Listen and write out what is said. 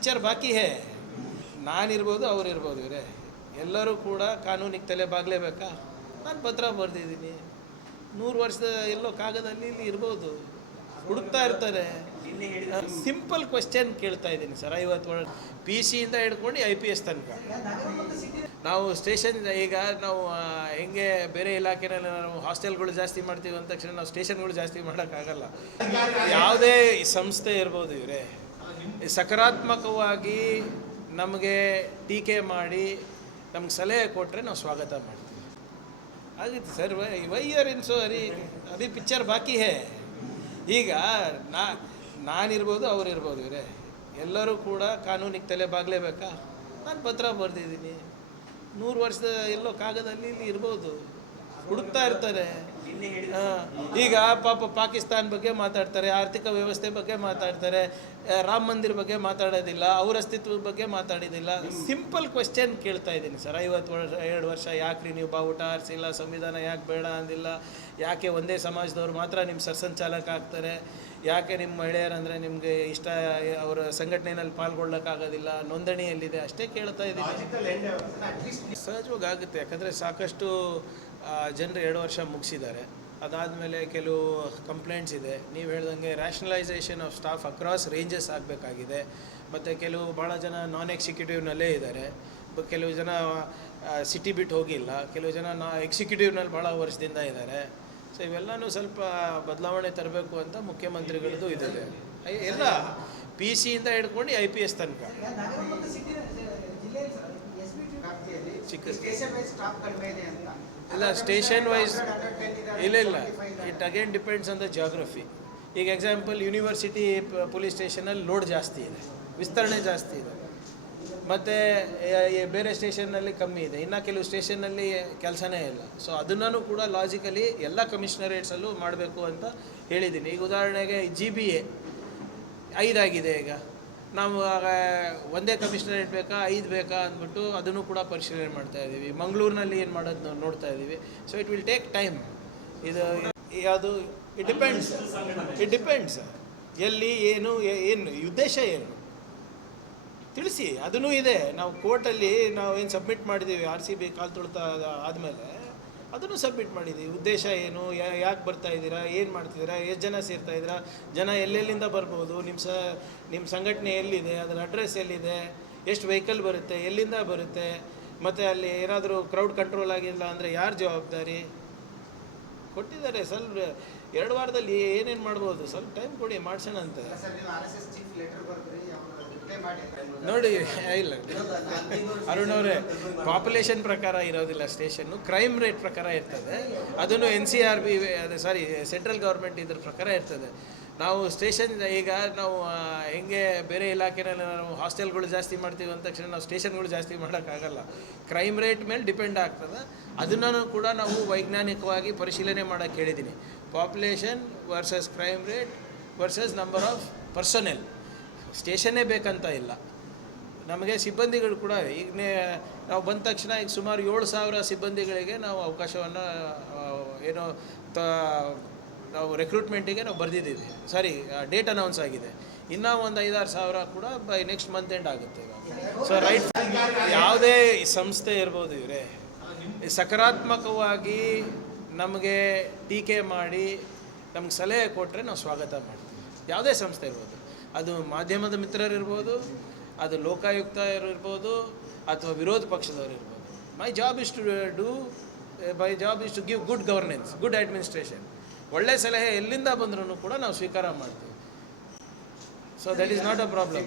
Picture ಬಾಕಿ ಹೇ. ನಾನಿರ್ಬೋದು ಅವರಿರ್ಬೋದು ಇವರೇ ಎಲ್ಲರೂ ಕೂಡ ಕಾನೂನಿಗೆ ತಲೆ ಬಾಗಲೇಬೇಕಾ? ನಾನು ಪತ್ರ ಬರೆದಿದ್ದೀನಿ. 100 ವರ್ಷದ ಎಲ್ಲೋ ಕಾಗದಲ್ಲಿ ಇಲ್ಲಿ ಇರ್ಬೋದು, ಹುಡುಕ್ತಾ ಇರ್ತಾರೆ. ಸಿಂಪಲ್ ಕ್ವೆಶ್ಚನ್ ಕೇಳ್ತಾ ಇದ್ದೀನಿ ಸರ್. 50 ವರ್ಷ PC ಇಂದ ಹಿಡ್ಕೊಂಡು IPS ತನಕ ನಾವು ಸ್ಟೇಷನ್, ಈಗ ನಾವು ಹೆಂಗೆ ಬೇರೆ ಇಲಾಖೆನಲ್ಲಿ ನಾವು ಹಾಸ್ಟೆಲ್ಗಳು ಜಾಸ್ತಿ ಮಾಡ್ತೀವಿ ಅಂದ ತಕ್ಷಣ ನಾವು ಸ್ಟೇಷನ್ಗಳು ಜಾಸ್ತಿ ಮಾಡೋಕ್ಕಾಗಲ್ಲ. ಯಾವುದೇ ಸಂಸ್ಥೆ ಇರ್ಬೋದು ಇವರೇ ಸಕಾರಾತ್ಮಕವಾಗಿ ನಮಗೆ ಟೀಕೆ ಮಾಡಿ ನಮ್ಗೆ ಸಲಹೆ ಕೊಟ್ಟರೆ ನಾವು ಸ್ವಾಗತ ಮಾಡ್ತೀವಿ. ಆಗಿತ್ತು ಸರ್. ವೈಯರ್ ಇನ್ಸೋ ಅದೇ ಪಿಕ್ಚರ್ ಬಾಕಿ ಹೇ. ಈಗ ನಾನಿರ್ಬೋದು ಅವರಿರ್ಬೋದು ಇವರೇ ಎಲ್ಲರೂ ಕೂಡ ಕಾನೂನಿಗೆ ತಲೆ ಬಾಗಲೇಬೇಕಾ? ನಾನು ಪತ್ರ ಬರೆದಿದ್ದೀನಿ. 100 ವರ್ಷದ ಎಲ್ಲೋ ಕಾಗದಲ್ಲಿ ಇಲ್ಲಿ ಇರ್ಬೋದು, ಹುಡುಕ್ತಾ ಇರ್ತಾರೆ. ಈಗ ಪಾಪ ಪಾಕಿಸ್ತಾನ ಬಗ್ಗೆ ಮಾತಾಡ್ತಾರೆ, ಆರ್ಥಿಕ ವ್ಯವಸ್ಥೆ ಬಗ್ಗೆ ಮಾತಾಡ್ತಾರೆ, ರಾಮ ಮಂದಿರ ಬಗ್ಗೆ ಮಾತಾಡೋದಿಲ್ಲ, ಅವ್ರ ಅಸ್ತಿತ್ವದ ಬಗ್ಗೆ ಮಾತಾಡೋದಿಲ್ಲ. ಸಿಂಪಲ್ ಕ್ವೆಶ್ಚನ್ ಕೇಳ್ತಾ ಇದ್ದೀನಿ ಸರ್. 52 ವರ್ಷ ಯಾಕ್ರಿ ನೀವು ಬಾವುಟ ಆರಿಸಿಲ್ಲ, ಸಂವಿಧಾನ ಯಾಕೆ ಬೇಡ ಅಂದಿಲ್ಲ, ಯಾಕೆ ಒಂದೇ ಸಮಾಜದವ್ರು ಮಾತ್ರ ನಿಮ್ಮ ಸರ್ಸಂಚಾಲಕ ಆಗ್ತಾರೆ, ಯಾಕೆ ನಿಮ್ಮ ಮಹಿಳೆಯರಂದರೆ ನಿಮಗೆ ಇಷ್ಟ, ಅವರ ಸಂಘಟನೆಯಲ್ಲಿ ಪಾಲ್ಗೊಳ್ಳೋಕ್ಕಾಗೋದಿಲ್ಲ, ನೋಂದಣಿಯಲ್ಲಿದೆ, ಅಷ್ಟೇ ಕೇಳ್ತಾ ಇದ್ದೀನಿ. ಸಹಜವಾಗಿ ಆಗುತ್ತೆ, ಯಾಕಂದರೆ ಸಾಕಷ್ಟು ಜನರು 2 ವರ್ಷ ಮುಗಿಸಿದ್ದಾರೆ. ಅದಾದಮೇಲೆ ಕೆಲವು ಕಂಪ್ಲೇಂಟ್ಸ್ ಇದೆ. ನೀವು ಹೇಳ್ದಂಗೆ rationalisation of staff across ranges ಆಗಬೇಕಾಗಿದೆ. ಮತ್ತು ಕೆಲವು ಭಾಳ ಜನ ನಾನ್ ಎಕ್ಸಿಕ್ಯೂಟಿವ್ನಲ್ಲೇ ಇದ್ದಾರೆ, ಕೆಲವು ಜನ ಸಿಟಿ ಬಿಟ್ಟು ಹೋಗಿಲ್ಲ, ಕೆಲವು ಜನ ಎಕ್ಸಿಕ್ಯೂಟಿವ್ನಲ್ಲಿ ಭಾಳ ವರ್ಷದಿಂದ ಇದ್ದಾರೆ. ಸೊ ಇವೆಲ್ಲನೂ ಸ್ವಲ್ಪ ಬದಲಾವಣೆ ತರಬೇಕು ಅಂತ ಮುಖ್ಯಮಂತ್ರಿಗಳದ್ದು ಇದಿದೆ. ಎಲ್ಲ PC ಇಂದ ಹಿಡ್ಕೊಂಡು IPS ತನಕ ಇಲ್ಲ ಸ್ಟೇಷನ್ ವೈಸ್ ಇಲ್ಲ. It again depends on the geography. ಈಗ ಎಕ್ಸಾಂಪಲ್ ಯೂನಿವರ್ಸಿಟಿ ಪೊಲೀಸ್ ಸ್ಟೇಷನಲ್ಲಿ ಲೋಡ್ ಜಾಸ್ತಿ ಇದೆ, ವಿಸ್ತರಣೆ ಜಾಸ್ತಿ ಇದೆ, ಮತ್ತು ಬೇರೆ ಸ್ಟೇಷನ್ನಲ್ಲಿ ಕಮ್ಮಿ ಇದೆ, ಇನ್ನು ಕೆಲವು ಸ್ಟೇಷನ್ನಲ್ಲಿ ಕೆಲಸನೇ ಇಲ್ಲ. ಸೊ ಅದನ್ನು ಕೂಡ ಲಾಜಿಕಲಿ ಎಲ್ಲ ಕಮಿಷನರೇಟ್ಸಲ್ಲೂ ಮಾಡಬೇಕು ಅಂತ ಹೇಳಿದ್ದೀನಿ. ಈಗ ಉದಾಹರಣೆಗೆ GBA 5 ಆಗಿದೆ. ಈಗ ನಾವು ಒಂದೇ ಕಮಿಷನರೇಟ್ ಬೇಕಾ 5 ಬೇಕಾ ಅಂದ್ಬಿಟ್ಟು ಅದನ್ನು ಕೂಡ ಪರಿಶೀಲನೆ ಮಾಡ್ತಾ ಇದ್ದೀವಿ. ಮಂಗಳೂರಿನಲ್ಲಿ ಏನು ಮಾಡೋದು ನೋಡ್ತಾ ಇದ್ದೀವಿ. So it will take time. ಇದು ಯಾವುದು ಇಟ್ ಡಿಪೆಂಡ್ಸ್ ಎಲ್ಲಿ ಏನು ಉದ್ದೇಶ ಏನು ತಿಳಿಸಿ. ಅದೂ ಇದೆ. ನಾವು ಕೋರ್ಟಲ್ಲಿ ನಾವು ಏನು ಸಬ್ಮಿಟ್ ಮಾಡಿದ್ದೀವಿ, RCB ಕಾಲು ತುಳಿತ ಆದಮೇಲೆ ಅದನ್ನು ಸಬ್ಮಿಟ್ ಮಾಡಿದ್ದೀವಿ. ಉದ್ದೇಶ ಏನು, ಯಾಕೆ ಬರ್ತಾ ಇದ್ದೀರಾ, ಏನು ಮಾಡ್ತಿದ್ದೀರಾ, ಎಷ್ಟು ಜನ ಸೇರ್ತಾ ಇದ್ದೀರಾ, ಜನ ಎಲ್ಲೆಲ್ಲಿಂದ ಬರ್ಬೋದು, ನಿಮ್ಮ ಸಂಘಟನೆ ಎಲ್ಲಿದೆ, ಅದರ ಅಡ್ರೆಸ್ ಎಲ್ಲಿದೆ, ಎಷ್ಟು ವೆಹಿಕಲ್ ಬರುತ್ತೆ, ಎಲ್ಲಿಂದ ಬರುತ್ತೆ, ಮತ್ತು ಅಲ್ಲಿ ಏನಾದರೂ ಕ್ರೌಡ್ ಕಂಟ್ರೋಲ್ ಆಗಿಲ್ಲ ಅಂದರೆ ಯಾರು ಜವಾಬ್ದಾರಿ ಕೊಟ್ಟಿದ್ದಾರೆ. ಸ್ವಲ್ಪ 2 ವಾರದಲ್ಲಿ ಏನೇನು ಮಾಡ್ಬೋದು, ಸ್ವಲ್ಪ ಟೈಮ್ ಕೊಡಿ, ಮಾಡ್ಸೋಣ ಅಂತ ನೋಡಿ. ಇಲ್ಲ ಅರುಣ್ ಅವರೇ, ಪಾಪ್ಯುಲೇಷನ್ ಪ್ರಕಾರ ಇರೋದಿಲ್ಲ ಸ್ಟೇಷನ್ನು, ಕ್ರೈಮ್ ರೇಟ್ ಪ್ರಕಾರ ಇರ್ತದೆ. ಅದನ್ನು NCRB ಸೆಂಟ್ರಲ್ ಗೌರ್ಮೆಂಟ್ ಇದ್ರ ಪ್ರಕಾರ ಇರ್ತದೆ. ನಾವು ಸ್ಟೇಷನ್, ಈಗ ನಾವು ಹೆಂಗೆ ಬೇರೆ ಇಲಾಖೆನಲ್ಲಿ ನಾವು ಹಾಸ್ಟೆಲ್ಗಳು ಜಾಸ್ತಿ ಮಾಡ್ತೀವಿ ಅಂದ ತಕ್ಷಣ ನಾವು ಸ್ಟೇಷನ್ಗಳು ಜಾಸ್ತಿ ಮಾಡೋಕ್ಕಾಗಲ್ಲ. ಕ್ರೈಮ್ ರೇಟ್ ಮೇಲೆ ಡಿಪೆಂಡ್ ಆಗ್ತದೆ. ಅದನ್ನು ಕೂಡ ನಾವು ವೈಜ್ಞಾನಿಕವಾಗಿ ಪರಿಶೀಲನೆ ಮಾಡೋಕ್ಕೆ ಹೇಳಿದ್ದೀನಿ. Population versus crime rate versus number of personnel. ಸ್ಟೇಷನ್ನೇ ಬೇಕಂತ ಇಲ್ಲ, ನಮಗೆ ಸಿಬ್ಬಂದಿಗಳು ಕೂಡ ಈಗ ನಾವು ಬಂದ ತಕ್ಷಣ ಈಗ ಸುಮಾರು 7,000 ಸಿಬ್ಬಂದಿಗಳಿಗೆ ನಾವು ಅವಕಾಶವನ್ನು ನಾವು ರೆಕ್ರೂಟ್ಮೆಂಟಿಗೆ ನಾವು ಬರೆದಿದ್ದೀವಿ. ಡೇಟ್ ಅನೌನ್ಸ್ ಆಗಿದೆ. ಇನ್ನೂ ಒಂದು 5-6 ಸಾವಿರ ಕೂಡ ಬೈ ನೆಕ್ಸ್ಟ್ ಮಂತ್ ಎಂಡ್ ಆಗುತ್ತೆ. ಸೊ ರೈಟ್, ಯಾವುದೇ ಸಂಸ್ಥೆ ಇರ್ಬೋದು ಇವರೇ ಸಕಾರಾತ್ಮಕವಾಗಿ ನಮಗೆ ಟೀಕೆ ಮಾಡಿ ನಮ್ಗೆ ಸಲಹೆ ಕೊಟ್ಟರೆ ನಾವು ಸ್ವಾಗತ ಮಾಡ್ತೀವಿ. ಯಾವುದೇ ಸಂಸ್ಥೆ ಇರ್ಬೋದು, ಅದು ಮಾಧ್ಯಮದ ಮಿತ್ರರಿರ್ಬೋದು, ಅದು ಲೋಕಾಯುಕ್ತರು ಇರ್ಬೋದು, ಅಥವಾ ವಿರೋಧ ಪಕ್ಷದವರು ಇರ್ಬೋದು. My job is to give good governance, good administration. ಒಳ್ಳೆ ಸಲಹೆ ಎಲ್ಲಿಂದ ಬಂದ್ರೂ ಕೂಡ ನಾವು ಸ್ವೀಕಾರ ಮಾಡ್ತೀವಿ. So that is not a problem.